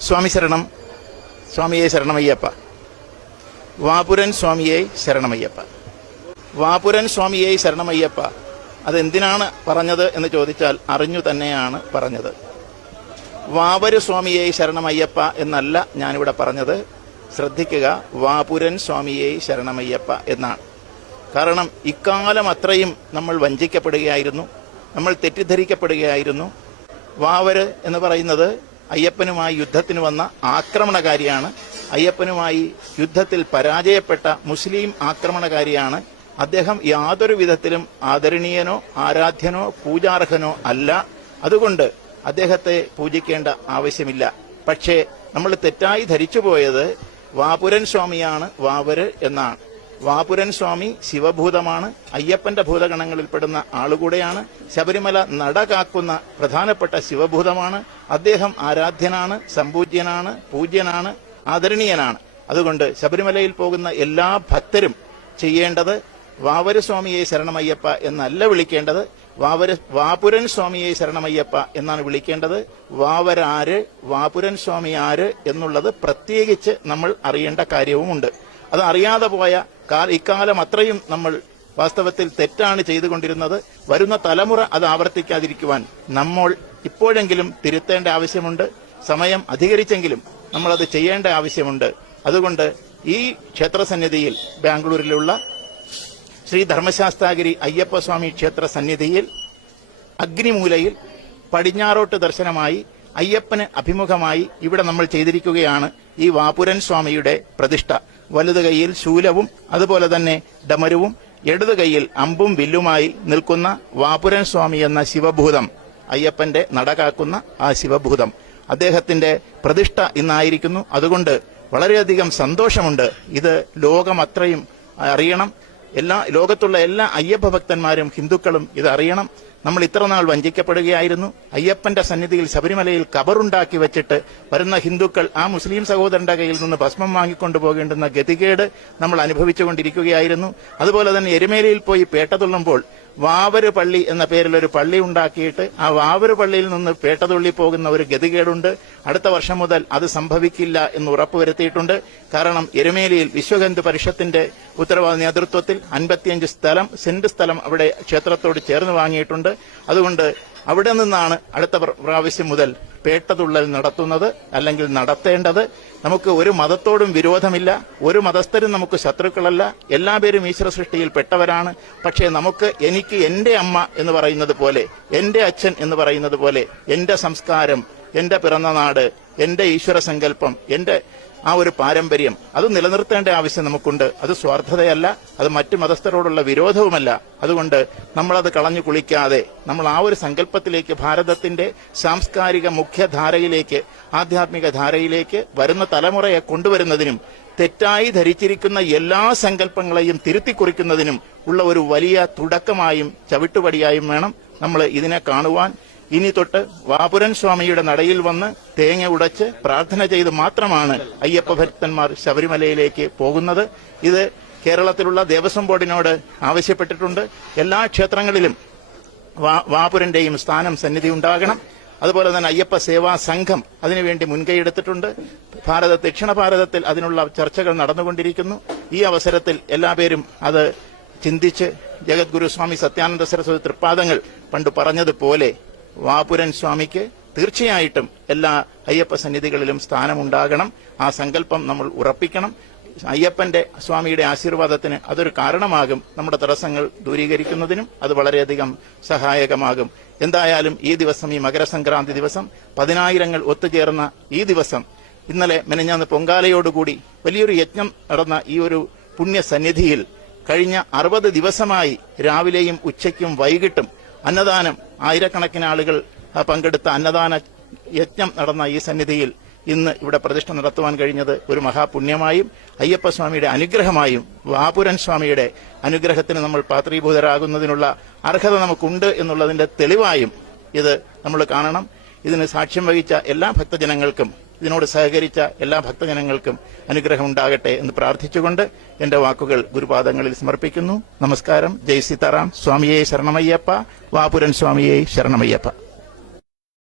സ്വാമി ശരണം. സ്വാമിയെ ശരണമയ്യപ്പ. വാപുരൻ സ്വാമിയെ ശരണമയ്യപ്പ. വാപുരൻ സ്വാമിയെ ശരണമയ്യപ്പ. അതെന്തിനാണ് പറഞ്ഞത് എന്ന് ചോദിച്ചാൽ അറിഞ്ഞു തന്നെയാണ് പറഞ്ഞത്. വാവര് സ്വാമിയെ ശരണമയ്യപ്പ എന്നല്ല ഞാനിവിടെ പറഞ്ഞത്. ശ്രദ്ധിക്കുക വാപുരൻ സ്വാമിയെ ശരണമയ്യപ്പ എന്നാണ്. കാരണം ഇക്കാലം അത്രയും നമ്മൾ വഞ്ചിക്കപ്പെടുകയായിരുന്നു. നമ്മൾ തെറ്റിദ്ധരിക്കപ്പെടുകയായിരുന്നു. വാവര് എന്ന് പറയുന്നത് അയ്യപ്പനുമായി യുദ്ധത്തിന് വന്ന ആക്രമണകാരിയാണ് അയ്യപ്പനുമായി യുദ്ധത്തിൽ പരാജയപ്പെട്ട മുസ്ലിം ആക്രമണകാരിയാണ്. അദ്ദേഹം യാതൊരു വിധത്തിലും ആദരണീയനോ ആരാധ്യനോ പൂജാർഹനോ അല്ല. അതുകൊണ്ട് അദ്ദേഹത്തെ പൂജിക്കേണ്ട ആവശ്യമില്ല. പക്ഷേ നമ്മൾ തെറ്റായി ധരിച്ചുപോയത് വാപുരൻ സ്വാമിയാണ് വാവര് എന്നാണ്. വാപുരൻ സ്വാമി ശിവഭൂതമാണ്. അയ്യപ്പന്റെ ഭൂതഗണങ്ങളിൽപ്പെടുന്ന ആളുകൂടെയാണ്. ശബരിമല നട കാക്കുന്ന പ്രധാനപ്പെട്ട ശിവഭൂതമാണ്. അദ്ദേഹം ആരാധ്യനാണ് സമ്പൂജ്യനാണ് പൂജ്യനാണ് ആദരണീയനാണ്. അതുകൊണ്ട് ശബരിമലയിൽ പോകുന്ന എല്ലാ ഭക്തരും ചെയ്യേണ്ടത് വാവരസ്വാമിയെ ശരണമയ്യപ്പ എന്നല്ല വിളിക്കേണ്ടത്. വാവര വാപുരൻ സ്വാമിയെ ശരണമയ്യപ്പ എന്നാണ് വിളിക്കേണ്ടത്. വാവരാര് വാപുരൻ സ്വാമി ആര് എന്നുള്ളത് പ്രത്യേകിച്ച് നമ്മൾ അറിയേണ്ട കാര്യവുമുണ്ട്. അത് അറിയാതെ പോയ ഇക്കാലം അത്രയും നമ്മൾ വാസ്തവത്തിൽ തെറ്റാണ് ചെയ്തുകൊണ്ടിരുന്നത്. വരുന്ന തലമുറ അത് ആവർത്തിക്കാതിരിക്കുവാൻ നമ്മൾ ഇപ്പോഴെങ്കിലും തിരുത്തേണ്ട ആവശ്യമുണ്ട്. സമയം അധികരിച്ചെങ്കിലും അത് ചെയ്യേണ്ട ആവശ്യമുണ്ട്. അതുകൊണ്ട് ഈ ക്ഷേത്രസന്നിധിയിൽ ബാംഗ്ലൂരിലുള്ള ശ്രീ ധർമ്മശാസ്താഗിരി അയ്യപ്പസ്വാമി ക്ഷേത്ര സന്നിധിയിൽ അഗ്നിമൂലയിൽ പടിഞ്ഞാറോട്ട് ദർശനമായി അയ്യപ്പന് അഭിമുഖമായി ഇവിടെ നമ്മൾ ചെയ്തിരിക്കുകയാണ് ഈ വാപുരൻ സ്വാമിയുടെ പ്രതിഷ്ഠ. വലതു കൈയിൽ ശൂലവും അതുപോലെ തന്നെ ഡമരുവും ഇടതു കൈയിൽ അമ്പും വില്ലുമായി നിൽക്കുന്ന വാപുരൻ സ്വാമി എന്ന ശിവഭൂതം അയ്യപ്പന്റെ നടകാക്കുന്ന ആ ശിവഭൂതം. അദ്ദേഹത്തിന്റെ പ്രതിഷ്ഠ ഇന്നായിരിക്കുന്നു. അതുകൊണ്ട് വളരെയധികം സന്തോഷമുണ്ട്. ഇത് ലോകം അത്രയും അറിയണം. എല്ലാ ലോകത്തുള്ള എല്ലാ അയ്യപ്പ ഭക്തന്മാരും ഹിന്ദുക്കളും ഇത് അറിയണം നമ്മൾ ഇത്ര നാൾ വഞ്ചിക്കപ്പെടുകയായിരുന്നു. അയ്യപ്പന്റെ സന്നിധിയിൽ ശബരിമലയിൽ കബറുണ്ടാക്കി വെച്ചിട്ട് വരുന്ന ഹിന്ദുക്കൾ ആ മുസ്ലിം സഹോദരന്റെ കയ്യിൽ നിന്ന് ഭസ്മം വാങ്ങിക്കൊണ്ടു പോകേണ്ടുന്ന ഗതികേട് നമ്മൾ അനുഭവിച്ചുകൊണ്ടിരിക്കുകയായിരുന്നു. അതുപോലെ തന്നെ എരുമേലിയിൽ പോയി പേട്ട തുള്ളുമ്പോൾ വാവര് പള്ളി എന്ന പേരിൽ ഒരു പള്ളി ഉണ്ടാക്കിയിട്ട് ആ വാവര് പള്ളിയിൽ നിന്ന് പേട്ടതുള്ളി പോകുന്ന ഒരു ഗതികേടുണ്ട്. അടുത്ത വർഷം മുതൽ അത് സംഭവിക്കില്ല എന്ന് ഉറപ്പുവരുത്തിയിട്ടുണ്ട്. കാരണം എരുമേലിയിൽ വിശ്വഹിന്ദു പരിഷത്തിന്റെ ഉത്തരവാദ നേതൃത്വത്തിൽ അൻപത്തിയഞ്ച് സ്ഥലം സെന്റ് സ്ഥലം അവിടെ ക്ഷേത്രത്തോട് ചേർന്ന് വാങ്ങിയിട്ടുണ്ട്. അതുകൊണ്ട് അവിടെ നിന്നാണ് അടുത്ത പ്ര- പ്രാവശ്യം മുതൽ പേട്ടതുള്ളൽ നടത്തുന്നത് അല്ലെങ്കിൽ നടത്തേണ്ടത്. നമുക്ക് ഒരു മതത്തോടും വിരോധമില്ല. ഒരു മതസ്ഥരും നമുക്ക് ശത്രുക്കളല്ല. എല്ലാ പേരും ഈശ്വര സൃഷ്ടിയിൽ പെട്ടവരാണ് പക്ഷേ നമുക്ക് എനിക്ക് എന്റെ അമ്മ എന്ന് പറയുന്നത് പോലെ എന്റെ അച്ഛൻ എന്ന് പറയുന്നത് പോലെ എന്റെ സംസ്കാരം എന്റെ പിറന്ന നാട് എന്റെ ഈശ്വര സങ്കല്പം എന്റെ ആ ഒരു പാരമ്പര്യം. അത് നിലനിർത്തേണ്ട ആവശ്യം നമുക്കുണ്ട്. അത് സ്വാർത്ഥതയല്ല. അത് മറ്റു മതസ്ഥരോടുള്ള വിരോധവുമല്ല. അതുകൊണ്ട് നമ്മളത് കളഞ്ഞു കുളിക്കാതെ നമ്മൾ ആ ഒരു സങ്കല്പത്തിലേക്ക് ഭാരതത്തിന്റെ സാംസ്കാരിക മുഖ്യധാരയിലേക്ക് ആധ്യാത്മിക ധാരയിലേക്ക് വരുന്ന തലമുറയെ കൊണ്ടുവരുന്നതിനും തെറ്റായി ധരിച്ചിരിക്കുന്ന എല്ലാ സങ്കല്പങ്ങളെയും തിരുത്തിക്കുറിക്കുന്നതിനും ഉള്ള ഒരു വലിയ തുടക്കമായും ചവിട്ടുപടിയായും വേണം നമ്മൾ ഇതിനെ കാണുവാൻ. ഇനി തൊട്ട് വാപുരൻ സ്വാമിയുടെ നടയിൽ വന്ന് തേങ്ങ ഉടച്ച് പ്രാർത്ഥന ചെയ്ത് മാത്രമാണ് അയ്യപ്പ ഭക്തന്മാർ ശബരിമലയിലേക്ക് പോകുന്നത്. ഇത് കേരളത്തിലുള്ള ദേവസ്വം ബോർഡിനോട് ആവശ്യപ്പെട്ടിട്ടുണ്ട്. എല്ലാ ക്ഷേത്രങ്ങളിലും വാപുരന്റെയും സ്ഥാനം സന്നിധി ഉണ്ടാകണം. അതുപോലെ തന്നെ അയ്യപ്പ സേവാ സംഘം അതിനുവേണ്ടി മുൻകൈയെടുത്തിട്ടുണ്ട്. ഭാരത ദക്ഷിണ ഭാരതത്തിൽ അതിനുള്ള ചർച്ചകൾ നടന്നുകൊണ്ടിരിക്കുന്നു. ഈ അവസരത്തിൽ എല്ലാ പേരും അത് ചിന്തിച്ച് ജഗദ്ഗുരു സ്വാമി സത്യാനന്ദ സരസ്വതി തൃപ്പാദങ്ങൾ പണ്ട് പറഞ്ഞതുപോലെ വാപുരൻ സ്വാമിക്ക് തീർച്ചയായിട്ടും എല്ലാ അയ്യപ്പ സന്നിധികളിലും സ്ഥാനമുണ്ടാകണം. ആ സങ്കല്പം നമ്മൾ ഉറപ്പിക്കണം. അയ്യപ്പന്റെ സ്വാമിയുടെ ആശീർവാദത്തിന് അതൊരു കാരണമാകും നമ്മുടെ തടസ്സങ്ങൾ ദൂരീകരിക്കുന്നതിനും അത് വളരെയധികം സഹായകമാകും. എന്തായാലും ഈ ദിവസം ഈ മകരസംക്രാന്തി ദിവസം പതിനായിരങ്ങൾ ഒത്തുചേർന്ന ഈ ദിവസം ഇന്നലെ മെനഞ്ഞാന്ന് പൊങ്കാലയോടുകൂടി വലിയൊരു യജ്ഞം നടന്ന ഈ ഒരു പുണ്യസന്നിധിയിൽ കഴിഞ്ഞ അറുപത് ദിവസമായി രാവിലെയും ഉച്ചയ്ക്കും വൈകിട്ടും അന്നദാനം. ആയിരക്കണക്കിന് ആളുകൾ പങ്കെടുത്ത അന്നദാന യജ്ഞം നടന്ന ഈ സന്നിധിയിൽ ഇന്ന് ഇവിടെ പ്രതിഷ്ഠ നടത്തുവാൻ കഴിഞ്ഞത് ഒരു മഹാപുണ്യമായും അയ്യപ്പസ്വാമിയുടെ അനുഗ്രഹമായും വാപുരൻ സ്വാമിയുടെ അനുഗ്രഹത്തിന് നമ്മൾ പാത്രീഭൂതരാകുന്നതിനുള്ള അർഹത നമുക്കുണ്ട് എന്നുള്ളതിന്റെ തെളിവായും ഇത് നമ്മൾ കാണണം. ഇതിന് സാക്ഷ്യം വഹിച്ച എല്ലാ ഭക്തജനങ്ങൾക്കും ഇതിനോട് സഹകരിച്ച എല്ലാ ഭക്തജനങ്ങൾക്കും അനുഗ്രഹം ഉണ്ടാകട്ടെ എന്ന് പ്രാർത്ഥിച്ചുകൊണ്ട് എന്റെ വാക്കുകൾ ഗുരുപാദങ്ങളിൽ സമർപ്പിക്കുന്നു. നമസ്കാരം. ജയ് സീതാറാം. സ്വാമിയെ ശരണമയ്യപ്പ. വാപുരൻ സ്വാമിയെ ശരണമയ്യപ്പ.